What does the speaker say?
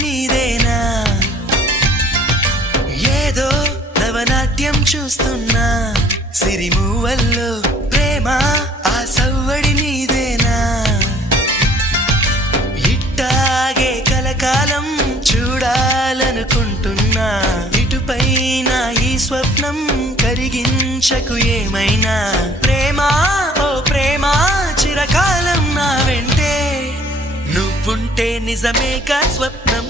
నీదేనా ఏదో నవనాట్యం చూస్తున్నా సిరిమూవల్లో ప్రేమ ఆ సవ్వడి నీదేనా ఇట్టాగే కలకాలం చూడాలనుకుంటున్నా ఇటుపైన ఈ స్వప్నం కరిగించకు ఏమైనా ప్రేమ ఓ ప్రేమ చిరకాలం నా వెంటే నువ్వుంటే నిజమేగా స్వప్నం